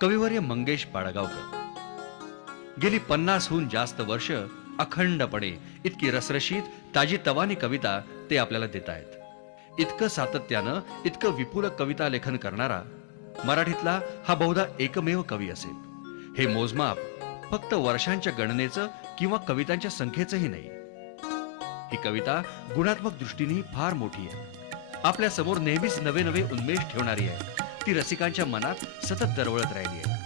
कविवर्य मंगेश पाडगावकर. गेली 50हून जास्त वर्ष अखंडपणे इतकी रसरशीत ताजीतवानी कविता ते आपल्याला देत आहेत. इतकं सातत्यानं इतकं विपुल कविता लेखन करणारा मराठीतला हा बहुधा एकमेव कवी असेल. हे मोजमाप फक्त वर्षांच्या गणनेचं किंवा कवितांच्या संख्येचंही नाही. ही कविता गुणात्मक दृष्टीने फार मोठी आहे. आपल्या समोर नेहमीच नवे नवे उन्मेष ठेवणारी आहे. ती रसिकांच्या मनात सतत दरवळत राहिली आहे.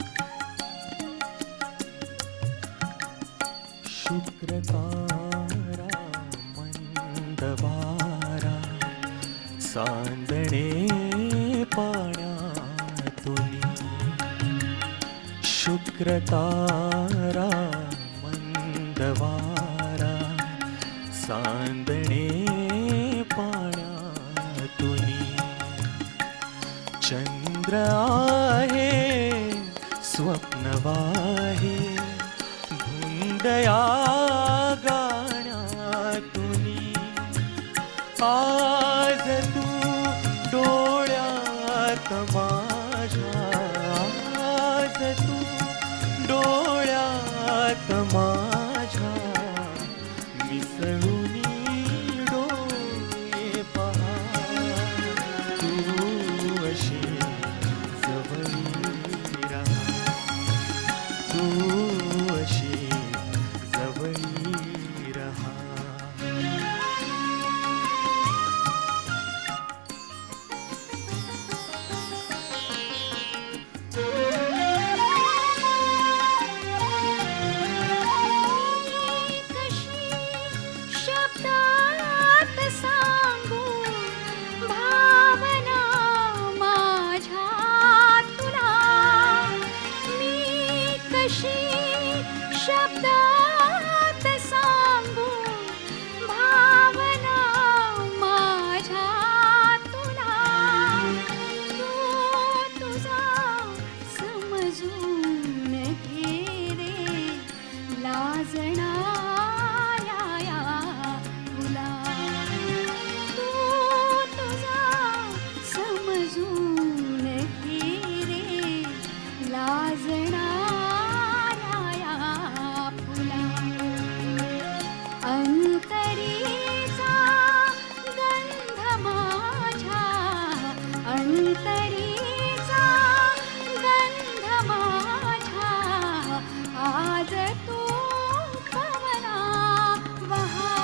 शुक्रतारा मंदवारा चांदणे पाण्यातुनी. शुक्रतारा मंदवारा चांदणे पाण्यातुनी. चंद्र आहे स्वप्नवाहे धुंदया गाण्यातुनी. आज तू डोळ्यात माझ्या, आज तू डोळ्यात माझ्या मिसळूनी डोळे पहा. तू अशी जवळी राहा, तू अशी जवळी राहा. शब्दात सांगू भावना माझ्या तुला. मी कशी शब्दात सांगू भावना माझ्या तुला. तू तुझा समजून घे रे लाजणा अंतरीचा गंध माझ्या, अंतरीचा गंध माझ्या. आज तू पवना वहा,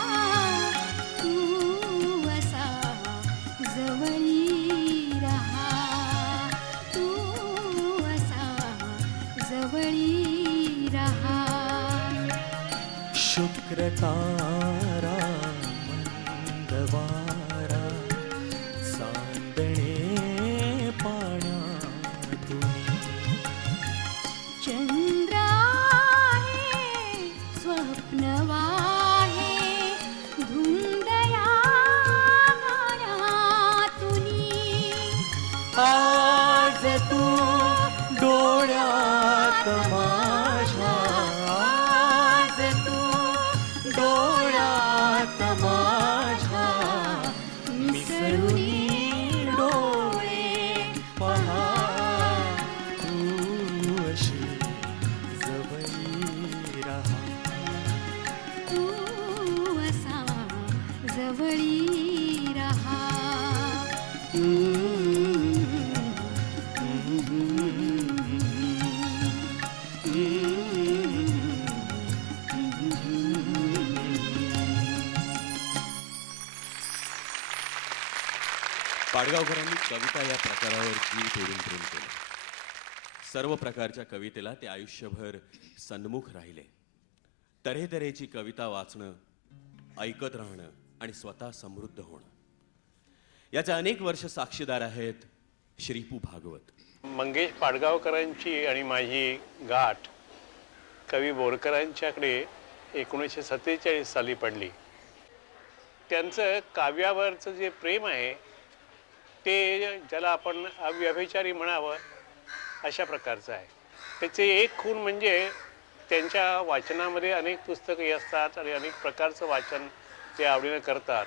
तू असा जवळी रहा, तू असा जवळी रहा. शुक्रतारा मंदवारा चांदणे पाण्यातुनी. चंद्र आहे स्वप्नवाहे धुंदया गाण्यातुनी. आज तू डोळ्यात माझ्या, आज तू डोळ्यात माझ्या मिसळूनी डोळे पहा. तू अशी जवळी राहा, तू असा जवळी रहा. पाडगावकरांनी कविता या प्रकारावर जीव तोडून प्रेम केलं. सर्व प्रकारच्या कवितेला ते आयुष्यभर सन्मुख राहिले. तऱ्हेतऱ्हेची कविता वाचणं, ऐकत राहणं आणि स्वतः समृद्ध होणं याचे अनेक वर्ष साक्षीदार आहेत श्रीपू भागवत. मंगेश पाडगावकरांची आणि माझी गाठ कवी बोरकरांच्याकडे 1947 साली पडली. त्यांचं काव्यावरचं जे प्रेम आहे ते ज्याला आपण अव्यभिचारी म्हणावं अशा प्रकारचं आहे. त्याचे एक खूण म्हणजे त्यांच्या वाचनामध्ये अनेक पुस्तके असतात आणि अनेक प्रकारचं वाचन ते आवडीनं करतात.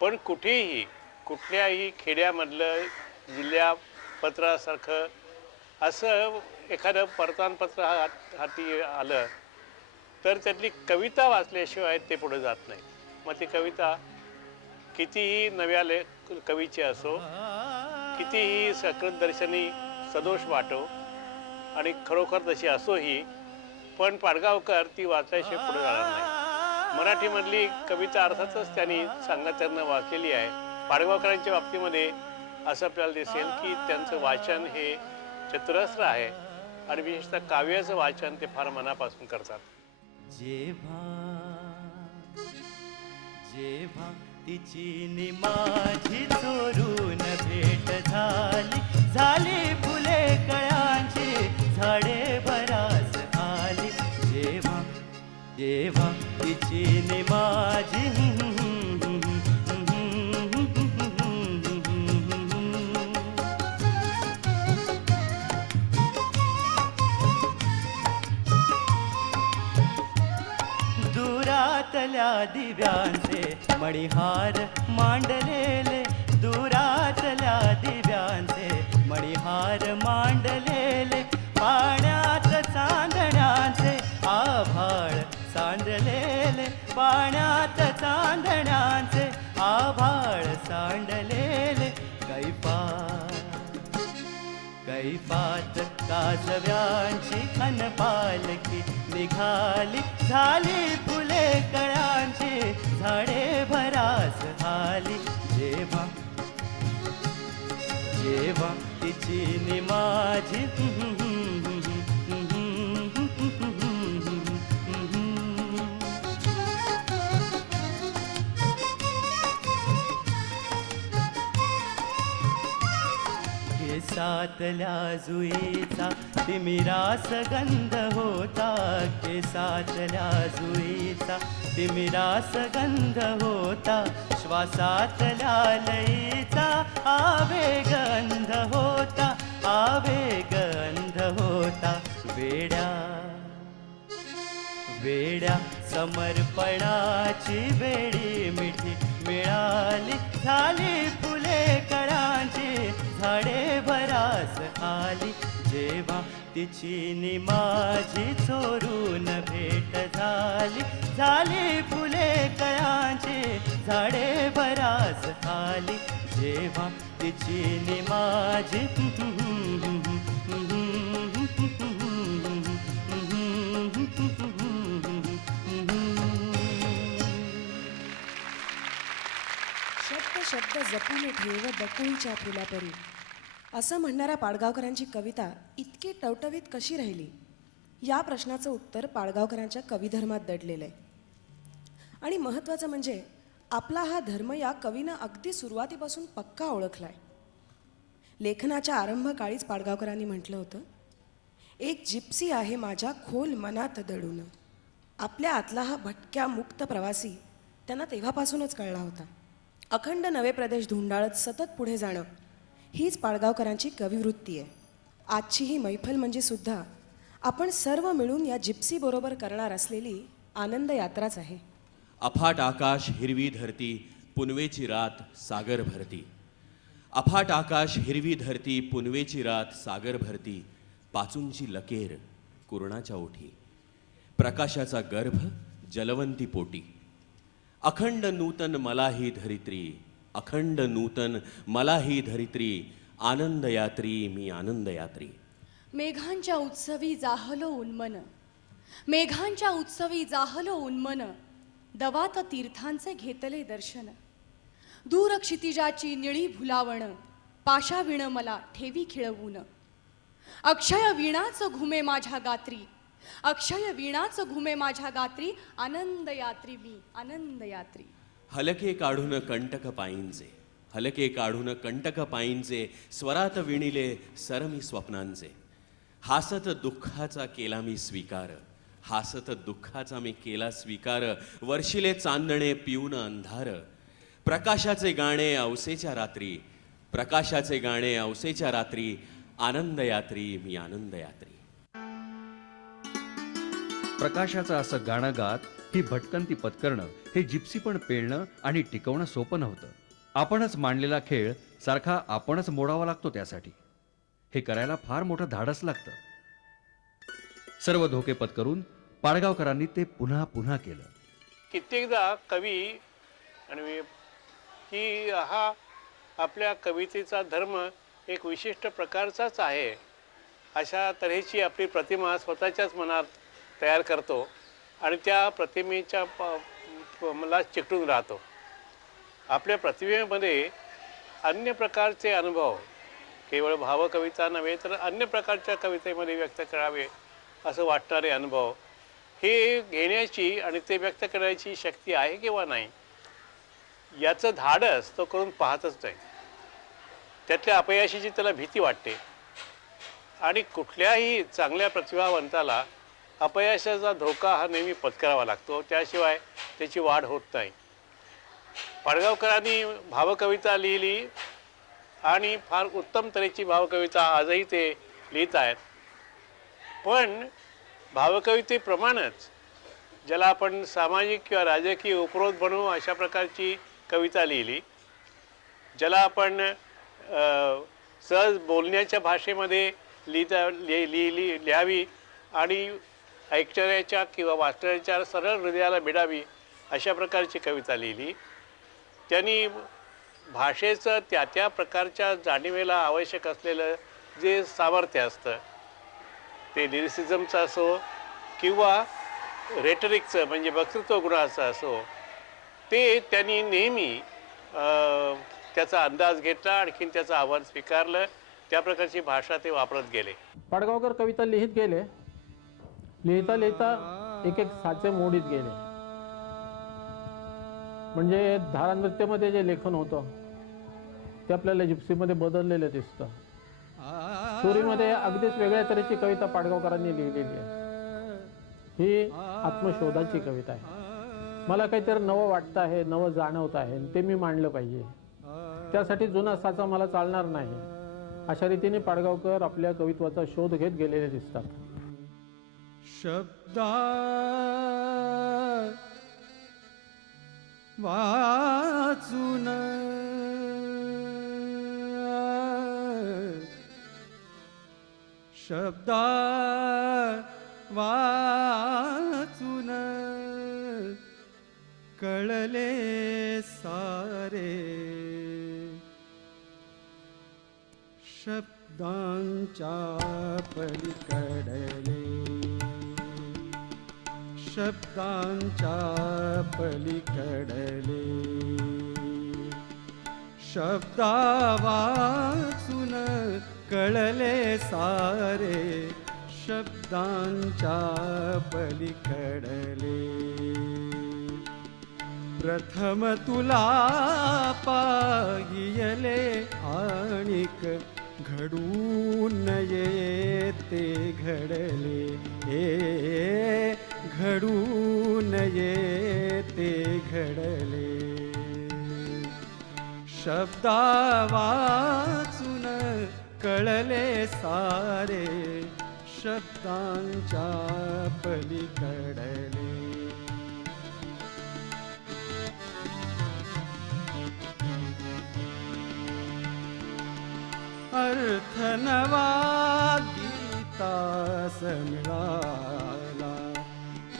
पण कुठेही कुठल्याही खेड्यामधलं जिल्ह्यापत्रासारखं असं एखादं वर्तमानपत्र हाती आलं तर त्यातली कविता वाचल्याशिवाय ते पुढे जात नाही. मग ती कविता कितीही नव्या कवीची असो, कितीही सकृत दर्शनी सदोष वाटो आणि खरोखर तशी असोही, पण पाडगावकर ती वाचल्याशिवाय पुढे जाणार नाही. मराठीमधली कविता अर्थातच त्यांनी सांगत्यानं वाचलेली आहे. पाडगावकरांच्या बाबतीमध्ये असं आपल्याला दिसेल की त्यांचं वाचन हे चतुरस्र आहे आणि विशेषतः काव्याचं वाचन ते फार मनापासून करतात. जेव्हा जेव्हा तिची नि माझी चोरून भेट झाली फुले कळ्यांची झाडे भरास आली. जेव्हा जेव्हा तिची नि माझी दुरातल्या दिव्यांचे मणिहार मांडलेले, दुरातल्या दिव्यांचे मणिहार मांडलेले, पाण्यात चांदण्याचे आभाळ सांडलेले, पाण्यात चांदण्याचे आभाळ सांडलेले. कैफात काजव्यांची खनपालकी निघाली, झाली फुले कळ्यांची झाडे भरास आली. जेव्हा जेव्हा तिची नि माझी केसातल्या जुईचा तिमिरास गंध होता, केसातल्या जुईचा तिमिरास गंध होता, श्वासातल्या लयीचा आवेगंध होता, आवेगंध होता. वेड्या समर्पणाची वेळी मिठी मिळाली, झाली फुले कळ्यांची झाडे भरास आली. जेव्हा तिची नि माझी चोरून भेट झाली फुले कळ्यांची झाडे भरास आली. जेव्हा तिची नि माझी शब्द जपून ठेव बकुळीच्या फुलापरी, असं म्हणणाऱ्या पाडगावकरांची कविता इतकी टवटवीत कशी राहिली, या प्रश्नाचं उत्तर पाडगावकरांच्या कविधर्मात दडलेलं आहे. आणि महत्त्वाचं म्हणजे आपला हा धर्म या कवीनं अगदी सुरुवातीपासून पक्का ओळखलाय. लेखनाच्या आरंभकाळीच पाडगावकरांनी म्हटलं होतं, एक जिप्सी आहे माझ्या खोल मनात दडून. आपल्या आतला हा भटक्या मुक्त प्रवासी त्यांना तेव्हापासूनच कळला होता. अखंड नवे प्रदेश धुंडाळत सतत पुढे जाणं हीच पाडगावकरांची कविवृत्ती आहे. आजची ही मैफल म्हणजे सुद्धा आपण सर्व मिळून या जिप्सी बरोबर करणार असलेली आनंद यात्राच आहे. अफाट आकाश हिरवी धरती पुनवेची रात सागर भरती, अफाट आकाश हिरवी धरती पुनवेची रात सागर भरती, पाचूंची लकेर कुरणाच्या ओठी, प्रकाशाचा गर्भ जलवंती पोटी, अखंड नूतन मला ही धरित्री, अखंड नूतन मला ही धरित्री, आनंद यात्री मी आनंद यात्री. मेघांच्या उत्सवी जाहलो उन्मन, मेघांच्या उत्सवी जाहलो उन्मन, दवात तीर्थांचे घेतले दर्शन, दूर क्षितिजाची निळी भुलावण, पाशा विण मला ठेवी खिळवून, अक्षय वीणाच घुमे माझ्या गात्री, अक्षय वीणाच घुमे माझ्या गात्री, आनंद यात्री मी आनंद यात्री. हलके काढून कंटक पायींचे, हलके काढून कंटक पायींचे, स्वरात विणिले सरमी स्वप्नांचे, हासत दुःखाचा केला मी स्वीकार, हासत दुःखाचा मी केला स्वीकार, वर्षिले चांदणे पिऊन अंधार, प्रकाशाचे गाणे अवसेच्या रात्री, प्रकाशाचे गाणे अवसेच्या रात्री, आनंद यात्री मी आनंद यात्री. प्रकाशाचं असं गाणं गात ही भटकंती पत्करणं, हे जिप्सी पण पेलणं आणि टिकवणं सोपं नव्हतं. आपणच मांडलेला खेळ सारखा आपणच मोडावा लागतो त्यासाठी. हे करायला फार मोठं धाडस लागतं. सर्व धोके पत्करून पाडगावकरांनी ते पुन्हा पुन्हा केलं. कित्येकदा कवी आणि की हा आपल्या कवितेचा धर्म एक विशिष्ट प्रकारचाच आहे अशा तऱ्हेची आपली प्रतिमा स्वतःच्याच मनात तयार करतो आणि त्या प्रतिमेच्या मला चिकटून राहतो. आपल्या प्रतिमेमध्ये अन्य प्रकारचे अनुभव, केवळ भावकविता नव्हे तर अन्य प्रकारच्या कवितेमध्ये व्यक्त करावे असं वाटणारे अनुभव हे घेण्याची आणि ते व्यक्त करण्याची शक्ती आहे किंवा नाही याचं धाडस तो करून पाहतच नाही. त्यातल्या अपयशाची त्याला भीती वाटते आणि कुठल्याही चांगल्या प्रतिभावंताला अपयशाचा धोका हा नेहमी पत्करावा लागतो, त्याशिवाय त्याची वाढ होत नाही. पाडगावकरांनी भावकविता लिहिली आणि फार उत्तम तऱ्हेची भावकविता आजही ते लिहित आहेत. पण भावकवितेप्रमाणेच ज्याला आपण सामाजिक किंवा राजकीय उपरोध बनवू अशा प्रकारची कविता लिहिली, ज्याला आपण सहज बोलण्याच्या भाषेमध्ये लिहावी आणि ऐकणाऱ्याच्या किंवा वाचणाऱ्याच्या सरळ हृदयाला भिडावी अशा प्रकारची कविता लिहिली. त्यांनी भाषेचं त्या त्या प्रकारच्या जाणीवेला आवश्यक असलेलं जे सामर्थ्य असतं ते लिरिसिझमचं असो किंवा रेटरिकचं म्हणजे वक्तृत्व गुणाचं असो, ते त्यांनी नेहमी त्याचा अंदाज घेतला, आणखीन त्याचं आव्हान स्वीकारलं, त्या प्रकारची भाषा ते वापरत गेले. पाडगावकर कविता लिहित गेले, लिहिता लिहिता एक एक साचे मोडीत गेले. म्हणजे धारा नृत्यामध्ये जे लेखन होतं ते आपल्याला जिप्सीमध्ये बदललेलं दिसतं. चोरीमध्ये अगदीच वेगळ्या तऱ्हेची कविता पाडगावकरांनी लिहिलेली आहे. ही आत्मशोधाची कविता आहे. मला काहीतरी नवं वाटतं आहे, नवं जाणवत आहे, ते मी मांडलं पाहिजे. त्यासाठी जुना साचा मला चालणार नाही, अशा रीतीने पाडगावकर आपल्या कवित्वाचा शोध घेत गेलेले दिसतात. शब्दा वाचून शब्दा वाचून कळले सारे शब्दांच्या पलीकडले शब्दांच्या पलीकडले शब्दा वाचून कळले सारे शब्दांच्या पलीकडले प्रथम तुला पाहियले आणिक घडून येते घडले हे घडून येते घडले शब्दा वाचून कळले सारे शब्दांच्या पलीकडले अर्थ नवा गीतास मिळाला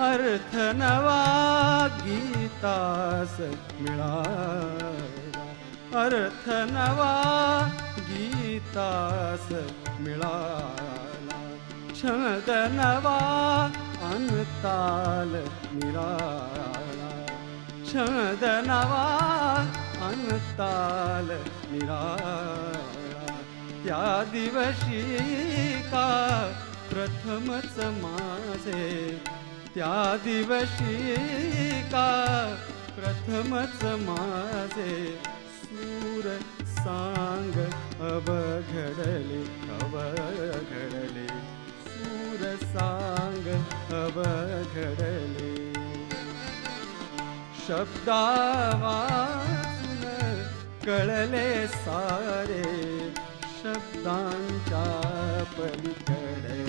अर्थ नवा गीतास मिळाला अर्थ नवा गीतास मिळाला छंद नवा अनताल निराळा छंद नवा अनताल निराळा त्या दिवशी का प्रथमच माझे त्या दिवशी का प्रथमच माझे सूर सांग अवघडले अवघडले सूर सांग अवघडले शब्दा वाचून कळले सारे शब्दांच्या पलीकडले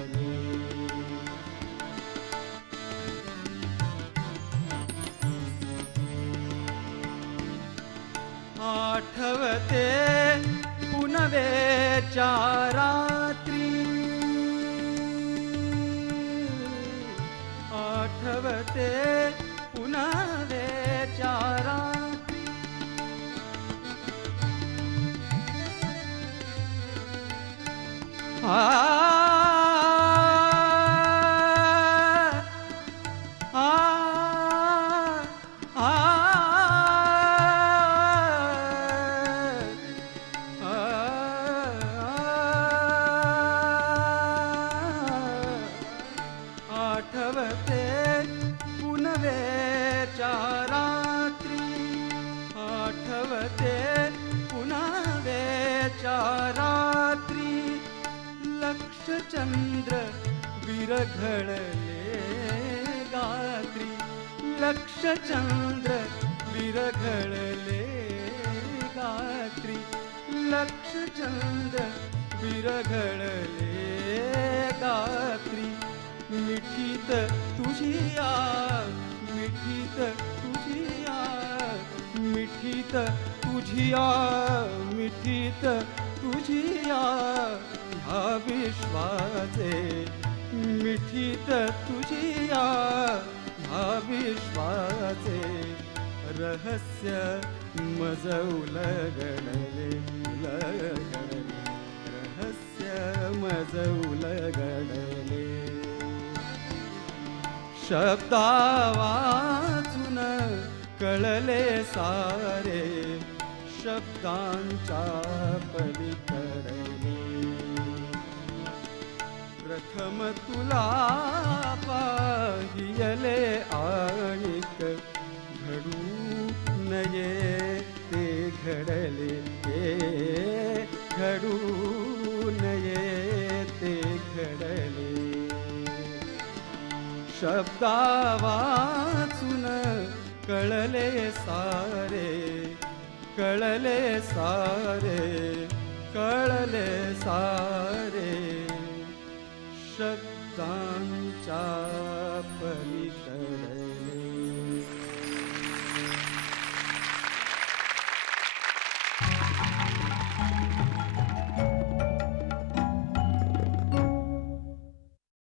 आठवते पुनवेच्या रात्री आठवते पुन्हा विचारा आठवते पुनवेच्या रात्री आठवते पुनवेच्या रात्री लक्षचंद्र विरघळले गात्री लक्षचंद्र विरघळले गात्री लक्षचंद्र विरघळले गात्री मिठीत तुझिया मिठीत तुझिया मिठीत तुझिया मिठीत तुझिया ह्या विश्वाचे मिठीत तुझिया ह्या विश्वाचे रहस्य मज उलगडले उलगडले रहस्य मज उलगडले शब्दा वाचून कळले सारे शब्दांच्या पलीकडे प्रथम तुला पाहियले आणिक घडू नये ते घडले ते घडू नये ते घडले शब्दा वाचून कळले सारे कळले सारे कळले सारे शब्दांच्या पली